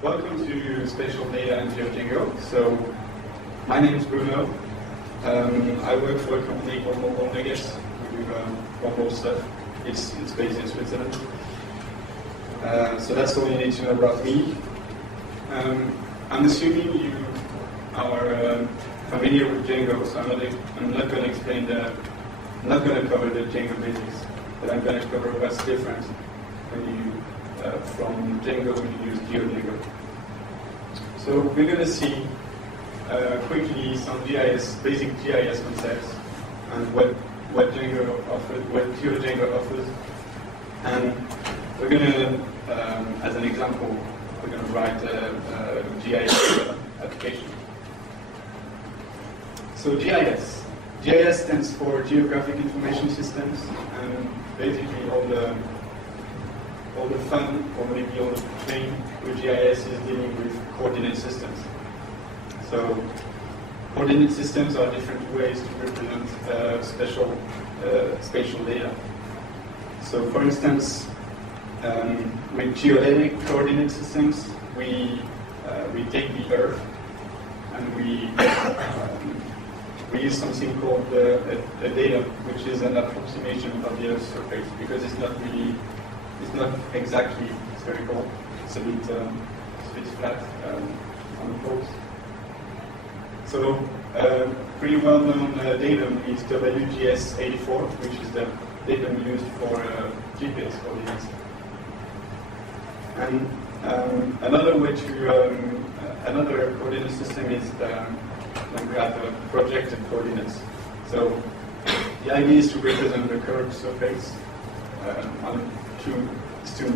Welcome to Spatial Data and GeoDjango. So, my name is Bruno. I work for a company called OpenLayers. We do mobile stuff. It's based in Switzerland. So that's all you need to know about me. I'm assuming you are familiar with Django, so I'm not going to explain I'm not going to cover the Django basics, but I'm going to cover what's different when you from Django when you use GeoDjango. So we're going to see quickly some basic GIS concepts and what Django offers, what GeoDjango offers, and we're going to, as an example, we're going to write a GIS application. So GIS stands for Geographic Information Systems, and basically all the fun, or maybe all the pain with GIS is dealing with coordinate systems. So coordinate systems are different ways to represent spatial data. So for instance, with geodetic coordinate systems, we take the Earth and we use something called a datum, which is an approximation of the Earth's surface, because it's not exactly spherical. It's a bit flat on the poles. So pretty well-known datum is WGS84, which is the datum used for GPS coordinates. And another coordinate system is when we have projected coordinates. So the idea is to represent the curved surface to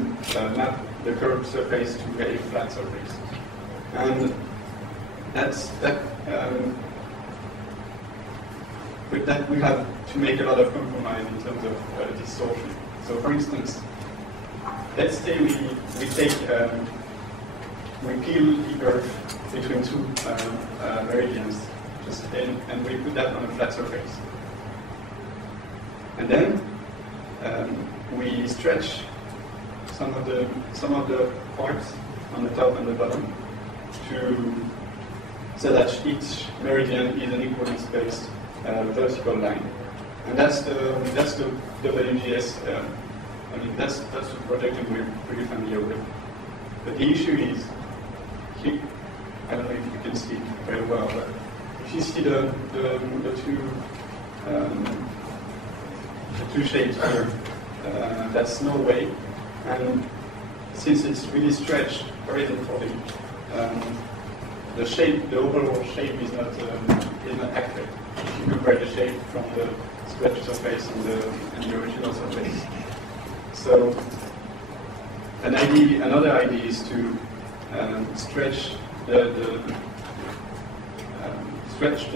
map the curved surface to a flat surface. And with that we have to make a lot of compromise in terms of distortion. So for instance, let's say we peel the Earth between two meridians, and we put that on a flat surface. And then we stretch some of the parts on the top and the bottom so that each meridian is an equally spaced vertical line. And that's the WGS. That's the projection we're pretty familiar with. But the issue is, I don't know if you can see very well, but if you see the two shapes here, that's Norway, and since it's really stretched horizontally, the overall shape is not accurate. If you compare the shape from the stretched surface and the original surface. So another idea is to stretch the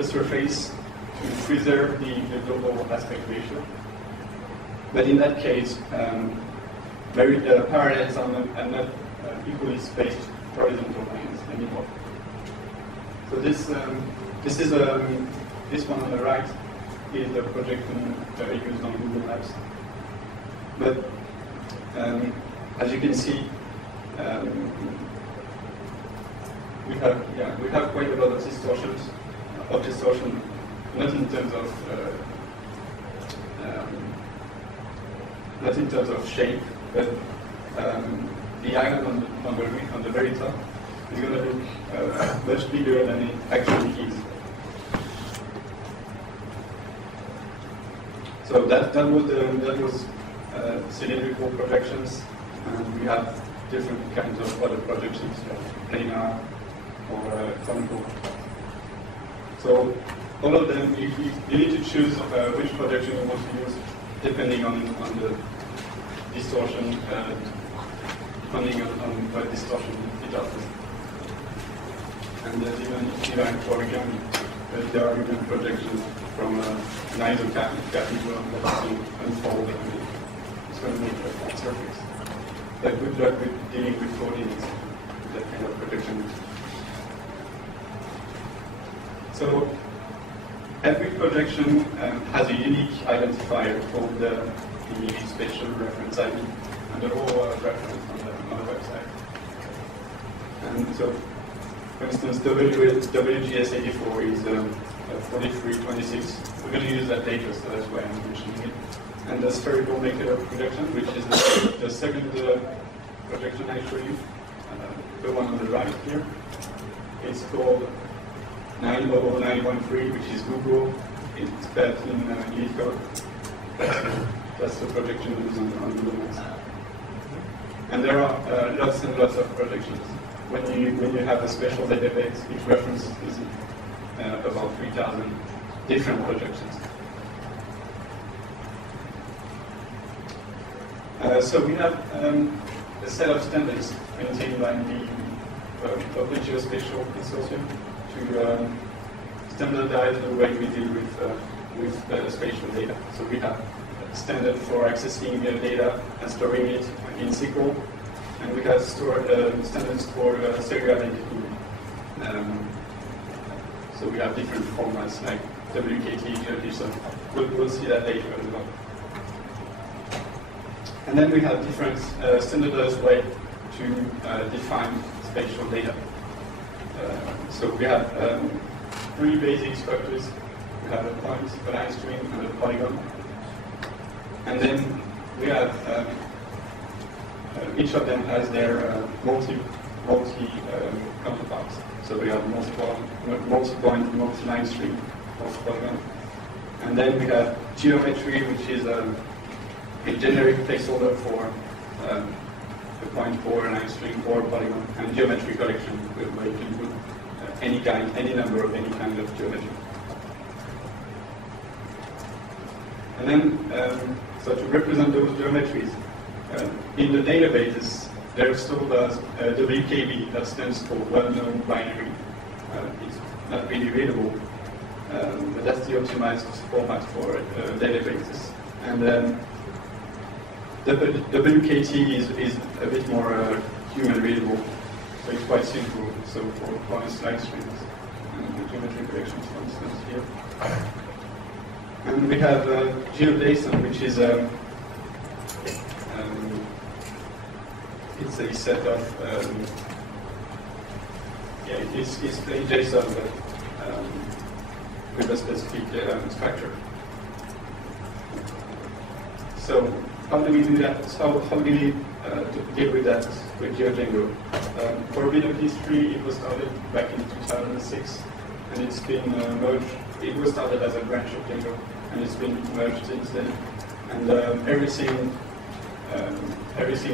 surface to preserve the global aspect ratio. But in that case, the parallels are not equally spaced horizontal lines anymore. So this one on the right is the projection used on Google Maps. But as you can see, we have quite a lot of distortion, not in terms of shape, but the island on the very top is going to look much bigger than it actually is. So that was cylindrical projections, and we have different kinds of other projections, like planar or conical. So all of them, you need to choose which projection you want to use, depending on the distortion, depending on what distortion it offers. And even for origami, there are even projections from an isocap that will unfold and it's going to make a flat surface. But good luck with dealing with coordinates, that kind of projection. So every projection has a unique identifier called the spatial reference ID, and they're all referenced on the website. And so, for instance, WGS84 is 4326. We're going to use that data, so that's why I'm mentioning it. And the spherical maker projection, which is the second projection I show you, the one on the right here. It's called 900913, which is Google. It's built in Unicode. That's the projection used on Google Maps. And there are lots and lots of projections. When you have a spatial database, each reference is about 3,000 different projections. So we have a set of standards maintained by the Open Geospatial Consortium to standardize the way we deal with spatial data. So we have a standard for accessing data and storing it in SQL, and we have standards for serial identity. So we have different formats like WKT, GeoDjango. We'll see that later as well. And then we have different standardized way to define spatial data. So we have three basic structures. We have a point, a line string, and a polygon. And then we have each of them has their multi counterparts. So we have multi-point, multi-line string, multi-polygon. And then we have geometry, which is a generic placeholder for a point or a line string or a polygon, and geometry collection, where you can put any number of any kind of geometry. And then, so to represent those geometries, in the databases, they're stored as WKB, that stands for well-known binary. It's not really readable, but that's the optimized format for databases. And then WKT is a bit more human readable, so it's quite simple. So for points, line strings, and geometry collections, for instance, here. And we have GeoJSON, which is it's a set of it's plain JSON, but with a specific structure. So how do we do that? How do we deal with that with GeoDjango? For a bit of history, it was started back in 2006, and it's been merged. It was started as a branch of Django, and it's been merged since then. And everything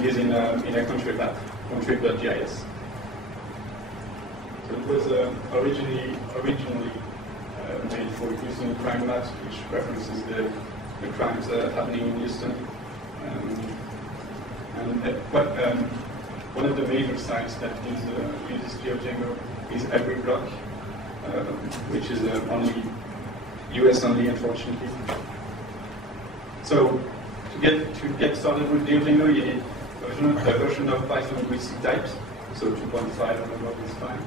is in a config.gis. So it was originally made for using crime maps, which references the crimes happening in Houston. One of the major sites that uses GeoDjango is every block, which is only US only, unfortunately. So to get started with GeoDjango, you need a version of Python with ctypes, so 2.5 and above is fine.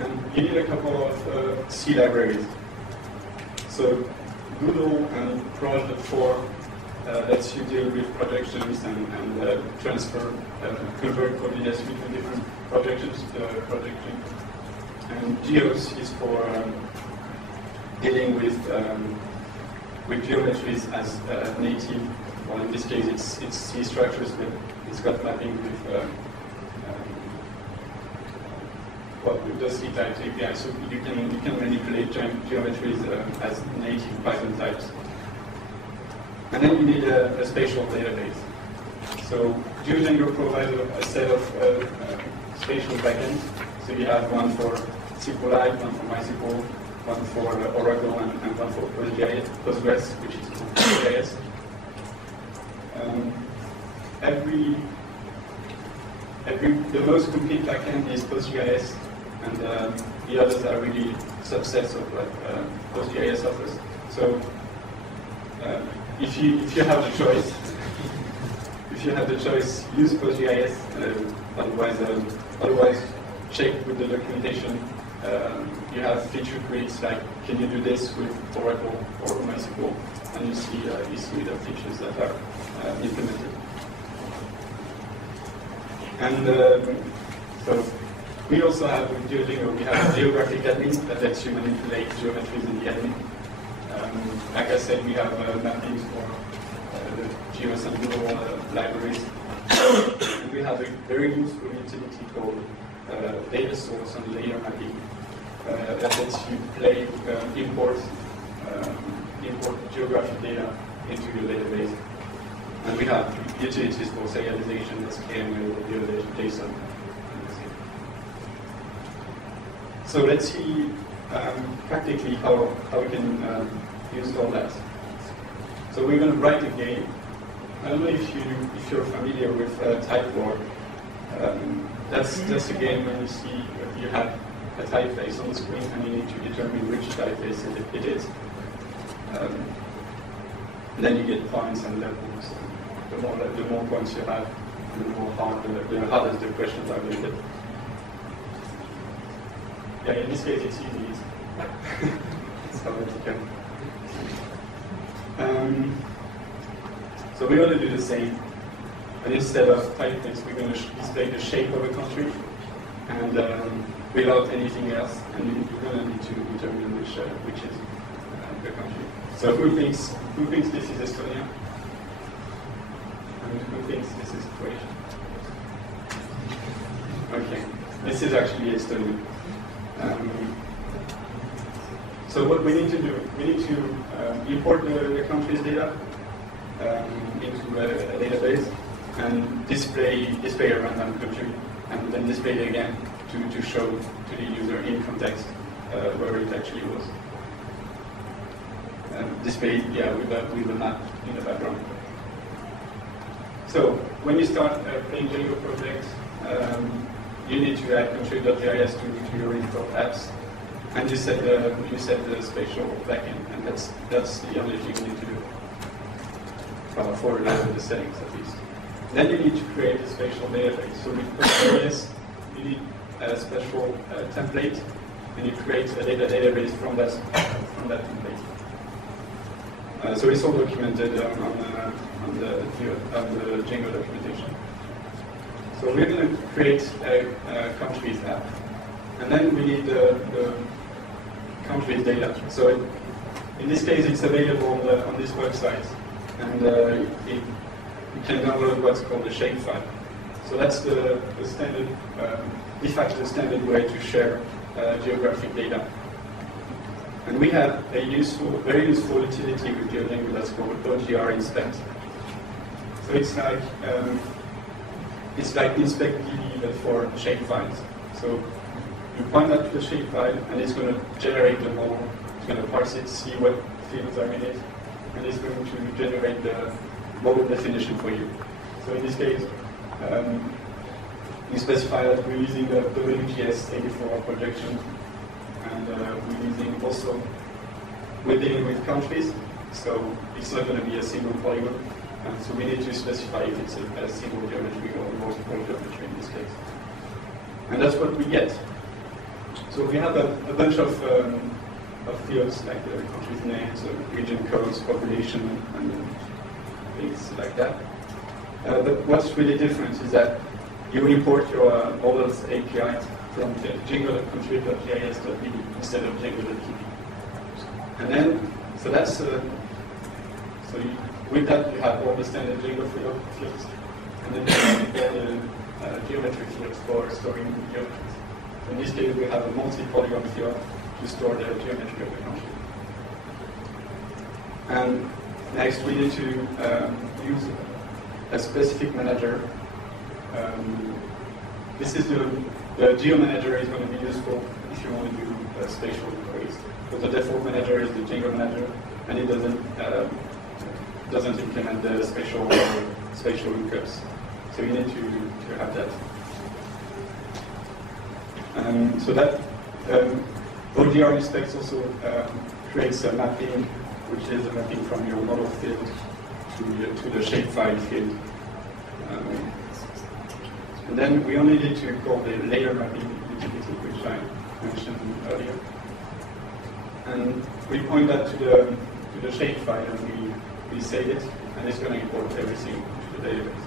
And you need a couple of C libraries. So gdal and proj.4 lets you deal with projections and convert coordinates between different projections. And geos is for dealing with geometries as native. Well, in this case, it's C structures, but it's got mapping with with the ctypes API, so you can manipulate geometries as native Python types. And then you need a spatial database. So GeoDjango provides a set of spatial backends. So you have one for SQLite, one for MySQL, one for Oracle, and one for Postgres, which is called PostGIS. The most complete backend is PostGIS, and the others are really subsets of what PostGIS offers. So if you have the choice, use PostGIS. Otherwise, check with the documentation. You have feature queries like, can you do this with Oracle or MySQL? And you see the features that are implemented. And so We also have with GeoDjango, we have a geographic admin that lets you manipulate geometries in the admin. Like I said, we have mappings for the geos and global libraries. And we have a very useful utility called data source and layer mapping that lets you play import geographic data into your database. And we have utilities for serialization, SKML, GeoJSON. So let's see practically how we can use all that. So we're going to write a game. I don't know if you're familiar with typeware. That's a game when you see you have a typeface on the screen and you need to determine which typeface it is. Then you get points and levels. The more points you have, the harder the questions are going to get. Yeah, in this case it's easy. It's how it can. So we're going to do the same. And instead of typeface, we're going to display the shape of a country, and without anything else. And you're going to need to determine which is the country. So who thinks this is Estonia? And who thinks this is Croatia? Okay, this is actually Estonia. So what we need to do, we need to import the country's data into a database and display a random country, and then display it again to show to the user in context where it actually was. Display, yeah, with a map in the background. So when you start playing Django project, you need to add contrib.js to your import apps, and you set the spatial backend, and that's the only thing you need to do for the settings at least. Then you need to create a spatial database. So with OpenLayers, you need a special template, and you create a database from that template. So it's all documented on the Django documentation. So we're going to create a countries app, and then we need the countries data. So in this case, it's available on this website, and you can download what's called a shapefile. So that's the standard, de facto standard way to share geographic data. And we have a very useful utility with GeoDjango that's called OGR inspect. So it's like inspect DB but for shapefiles. So you point that to the shapefile, and it's going to generate the model. It's going to parse it, see what fields are in it, and it's going to generate the model definition for you. So in this case, you specify that we're using the WGS84 projection, and we're using also, we're dealing with countries, so it's not going to be a single polygon. And so we need to specify if it's a single geometry or multiple geometry in this case. And that's what we get. So we have a bunch of fields like the country's names, region codes, population, and things like that. But what's really different is that you import your models API from Django.contrib.js.bb instead of Django.db. And then, so that's with that you have all the standard Django fields, and then you have all the geometry fields for storing geometries. In this case, we have a multi-polygon field to store the geometry of the country. And next, we need to use a specific manager. This is the geo manager is going to be useful if you want to do spatial queries. Because the default manager is the Django manager, and it doesn't implement the spatial lookups. So you need to have that. So that ODR inspects also creates a mapping, which is a mapping from your model field to the shapefile field. And then we only need to call the layer mapping utility, which I mentioned earlier. And we point that to the shapefile, and we save it, and it's going to import everything to the database.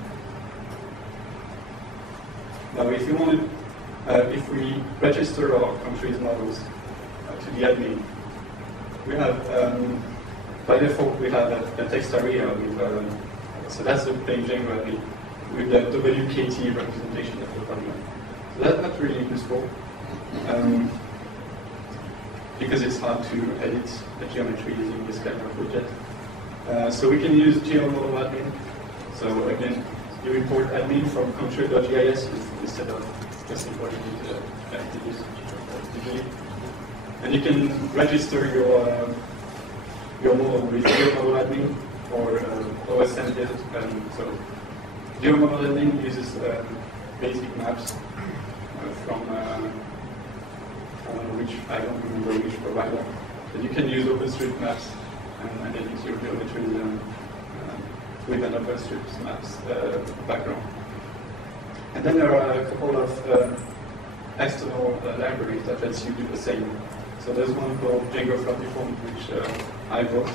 Now, if you want to if we register our country's models to the admin, we have, by default, we have a text area with, so that's the plain Django admin, with the WKT representation of the polygon. So that's not really useful, because it's hard to edit the geometry using this kind of widget. So we can use geomodel.admin. So again, you import admin from country.gis instead of just importing it digitally. And you can register your model with geomodel.admin or OSM. So geomodel.admin uses basic maps from I don't remember which provider. But you can use OpenStreetMaps and edit your geometry with an OpenStreetMaps background. And then there are a couple of external libraries that lets you do the same. So there's one called Django Floppy Form, which I wrote,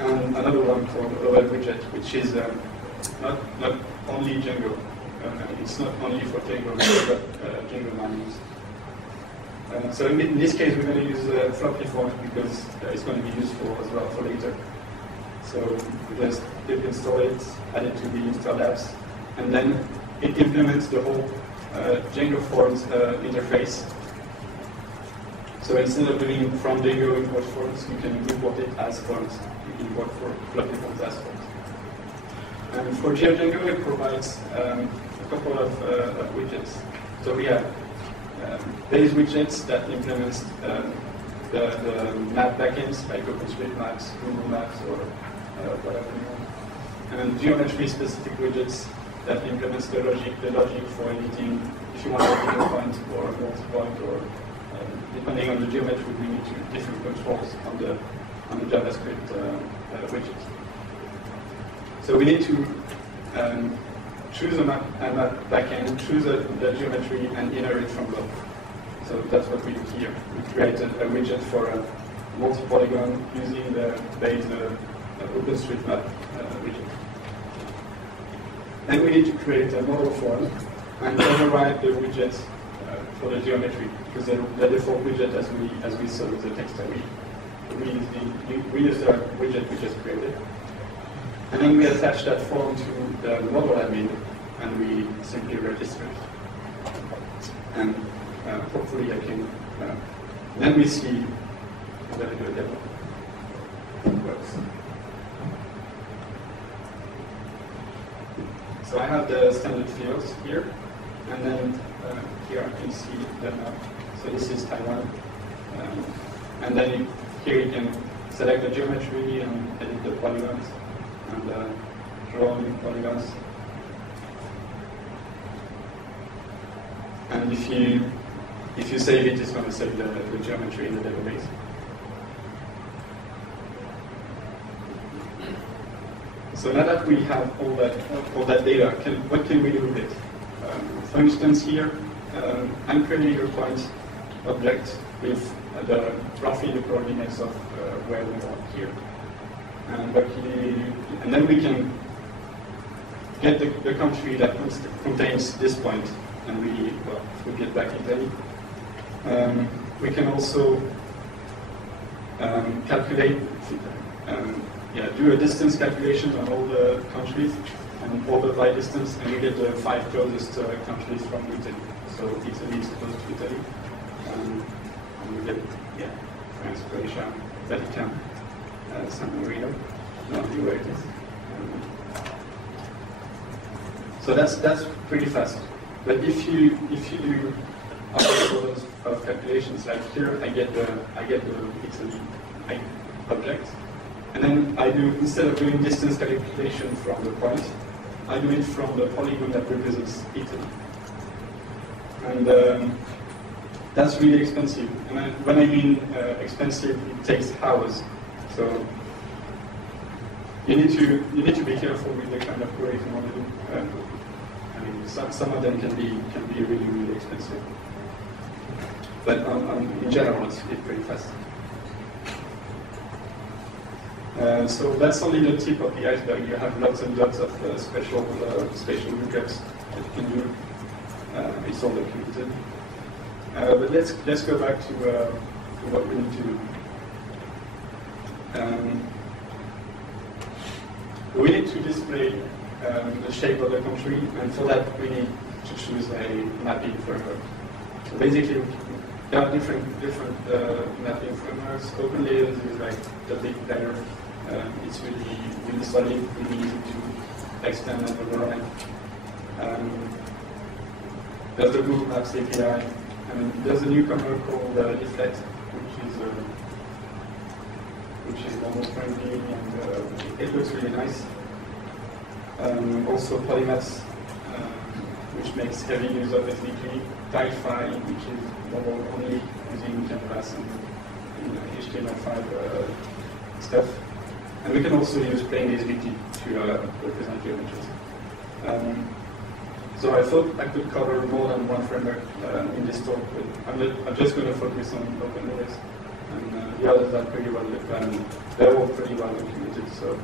and another one called OLWidget, which is not only Django. It's not only for Django, but Django manuals. So in this case, we're going to use floppy forms because it's going to be useful as well for later. So we just install it, add it to the install apps, and then it implements the whole Django forms interface. So instead of doing from Django import forms, you can import it as forms. You can import for floppy forms as forms. And for GeoDjango, it provides a couple of widgets. So we have base widgets that implements the map backends, like OpenStreetMaps, Google Maps, or whatever you want. And geometry-specific widgets that implements the logic for editing, if you want to edit a point or a multi-point, or depending on the geometry, we need different controls on the JavaScript widget. So we need to choose a map backend, choose the geometry, and inherit from both. So that's what we do here. We created a widget for a multi-polygon using the base OpenStreetMap widget. Then we need to create a model form and override the widget for the geometry, because the default widget, as we saw with the text array, we use the widget we just created. And then we attach that form to the model admin, and we simply register it. And hopefully I can, then we see whether the demo works. So I have the standard fields here, and then here I can see the map. So this is Taiwan. And then here you can select the geometry and edit the polygons and draw new polygons. And if you save it, it's going to save the geometry in the database. So now that we have all that data, what can we do with it? For instance, here I'm creating a point object with roughly the coordinates of where we are here, and then we can get the country that contains this point, and if we get back Italy. We can also calculate, do a distance calculation on all the countries and order by distance, and we get the 5 closest countries from Italy. So Italy is close to Italy, and we get France, Croatia, Vatican, San Marino, not where it is. So that's pretty fast. But if you do other sorts of calculations, like here, I get the Italy object, and then I do, instead of doing distance calculation from the point, I do it from the polygon that represents Italy. And that's really expensive. And when I mean expensive, it takes hours. So you need to be careful with the kind of queries you want to do. I mean, some of them can be really, really expensive. But in general, it's pretty fast. So that's only the tip of the iceberg. You have lots and lots of spatial lookups that you can do. It's all documented. But let's go back to what we need to do. We need to display the shape of the country, and for that we need to choose a mapping framework. So basically, there are different mapping frameworks. OpenLayers is like the big player. It's really solid, really easy to extend and override. There's the Google Maps API. There's a newcomer called Deflect, which is almost friendly, and it looks really nice. Also Polymaths, which makes heavy use of SDK. Typefy, which is mobile only, using Canvas and HTML5 stuff. And we can also use plain SVG to represent your images. So I thought I could cover more than one framework in this talk, but I'm just going to focus on OpenLayers. And the others are pretty well defined. They're all pretty well documented, so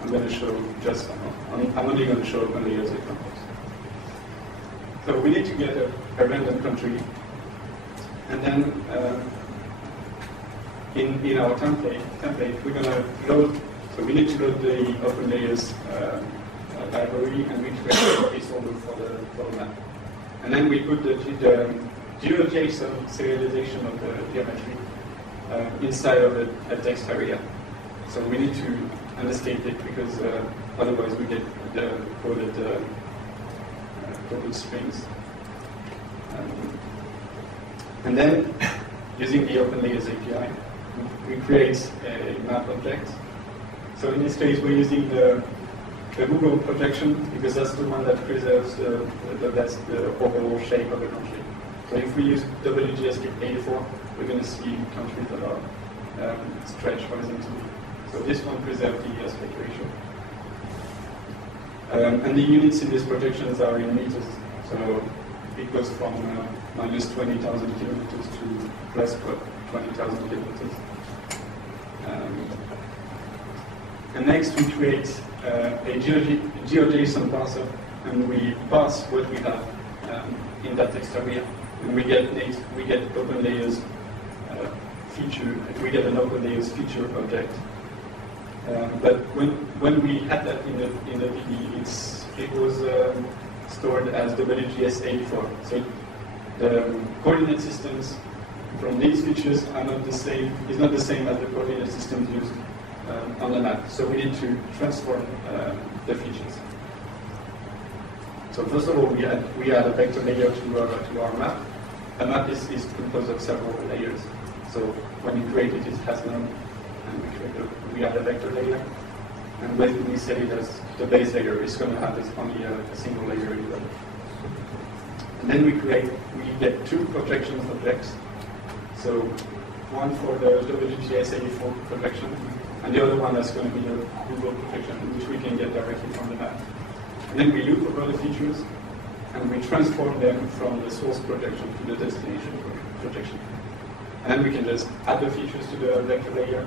I'm going to show just, I'm only going to show OpenLayers examples. So we need to get a random country, and then in our template, we're going to load, so we need to load the OpenLayers library, and we create a placeholder for the map. And then we put the GeoJSON serialization of the geometry inside of a text area. So we need to understate it, because otherwise we get the coded strings. And then, using the OpenLayers API, we create a map object. So in this case, we're using the Google projection, because that's the one that preserves the overall shape of the country. So if we use WGS84, we're going to see countries that are stretched horizontally. So this one preserves the aspect ratio. And the units in these projections are in meters. So it goes from minus 20,000 kilometers to plus 20,000 kilometers. And next we create a GeoJSON parser, and we parse what we have in that text area, and we get OpenLayers feature. We get an OpenLayers feature object. But when we had that in the VB, it was stored as WGS84. So the coordinate systems from these features are not the same. Is not the same as the coordinate systems used on the map. So we need to transform the features. So first of all, we add a vector layer to our map. A map is composed of several layers. So when you create it, it has none. And we add a vector layer, and when we set it as the base layer, it's going to have only a single layer in it. And then we get two projection objects. So one for the WGS84 projection, and the other one that's going to be a Google projection, which we can get directly from the map. And then we loop over the features, and we transform them from the source projection to the destination projection. And then we can just add the features to the vector layer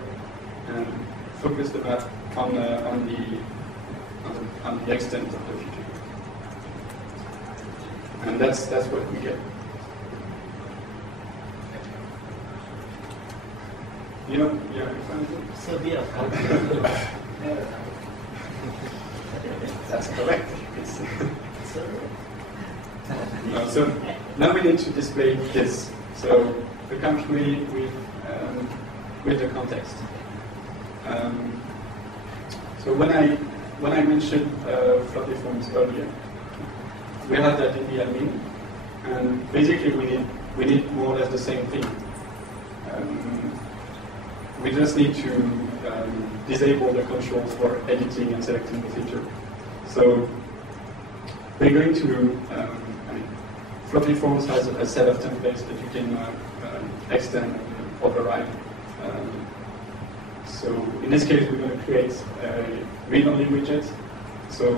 and focus the map on the extent of the feature. And that's what we get. So that's correct. So now we need to display this. So the country with the context. So when I mentioned floppy forms earlier, we have that in the admin, and basically we need more or less the same thing. We just need to disable the controls for editing and selecting the feature. So we're going to, floppy forms has a set of templates that you can extend and override. So in this case, we're going to create a read-only widget. So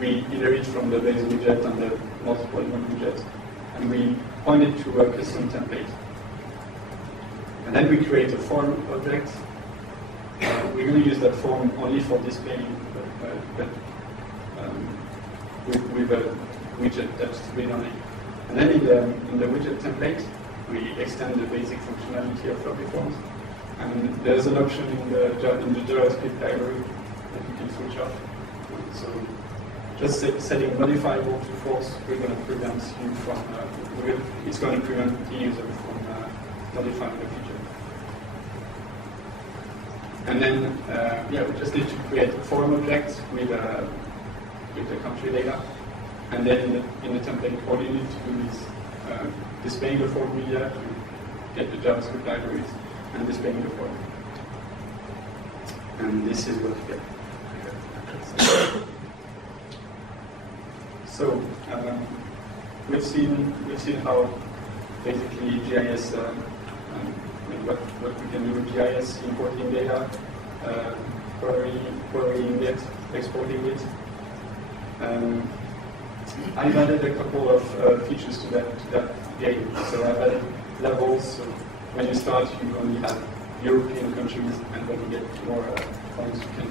we iterate from the base widget and the multiple element widget, and we point it to a custom template. And then we create a form object. We're going to use that form only for displaying, but with a widget that's read-only. And then in the widget template, we extend the basic functionality of floppy forms. And there's an option in the JavaScript library that you can switch off. So just setting modifiable to false, we're going to prevent you from, it's going to prevent the user from modifying the feature. And then, we just need to create a form object with the country data. And then in the template, all you need to do is displaying the form media to get the JavaScript libraries and displaying the form. And this is what you get. So we've seen how basically GIS, what we can do with GIS, importing data, querying it, exporting it. I've added a couple of features to that game. So I've added levels. So when you start, you only have European countries, and when you get more points, you can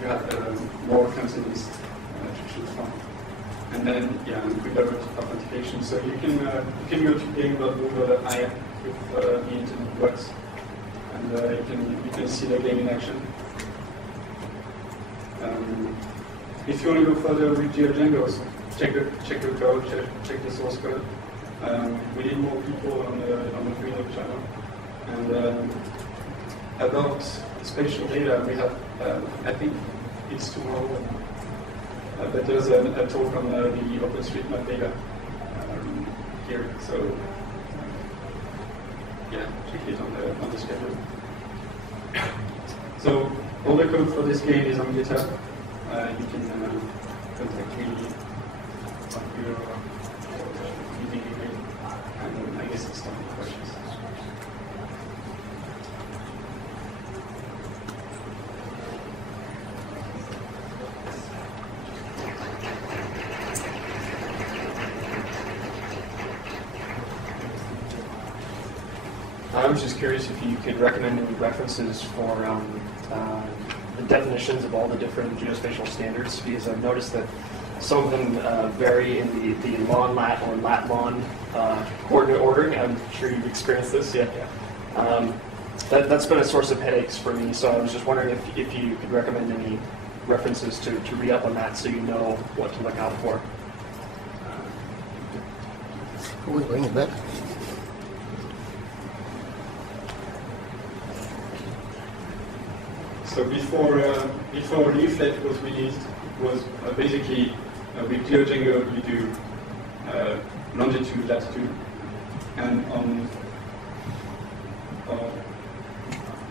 you have more countries to choose from. And then with authentication. So you can go to game.bruno.ai if the internet works, and you can see the game in action. If you want to go further with GeoDjango, so check the code, check the source code. We need more people on the Bruno channel. And about spatial data, we have, I think it's tomorrow, but there's a talk on the OpenStreetMap data here. So check it on the schedule. So all the code for this game is on GitHub. You can contact me on your meeting email, and I guess it's time for questions. I was just curious if you could recommend any references for the definitions of all the different geospatial standards, because I've noticed that some of them vary in the lon-lat or lat-lon coordinate ordering. I'm sure you've experienced this, yeah. That's been a source of headaches for me, so I was just wondering if you could recommend any references to read up on that so you know what to look out for. Who was bringing it back? So before Leaflet was released, it was basically with GeoDjango you do longitude, latitude, and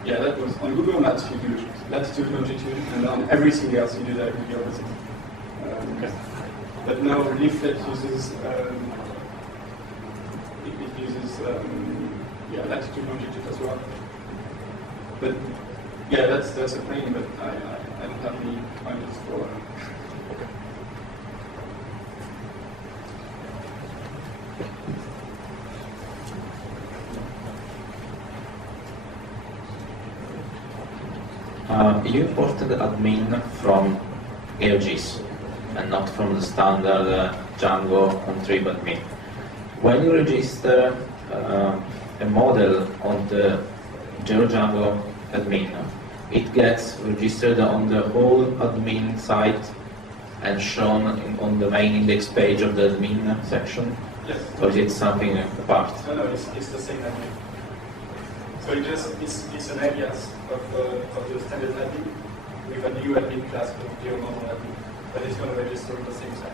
that was on Google Maps you do latitude, longitude, and on everything else you do the opposite. But now Leaflet uses latitude, longitude as well. But that's a pain, but I don't have any findings for You imported admin from GeoGIS and not from the standard Django on-trip admin. When you register a model on the GeoDjango admin, it gets registered on the whole admin site and shown on the main index page of the admin section? Yes. Or is it something apart? No, it's the same admin. So it's an alias of the standard admin with a new admin class called GeoModel admin, but it's going to register on the same site.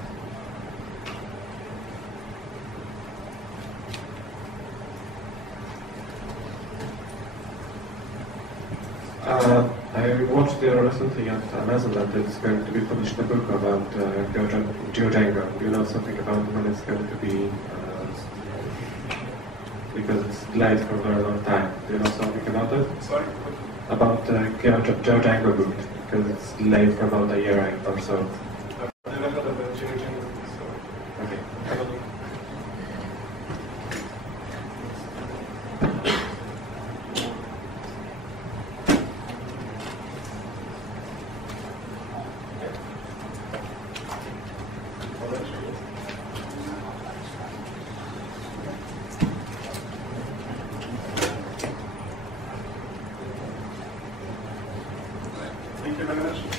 I watched recently at Amazon that it's going to be published a book about GeoDjango. Do you know something about when it's going to be, because it's delayed for a very long time. Do you know something about it? Sorry? About GeoDjango book, because it's delayed for about a year or so. I've never heard of GeoDjango, so Okay. have a look. Thank you very much.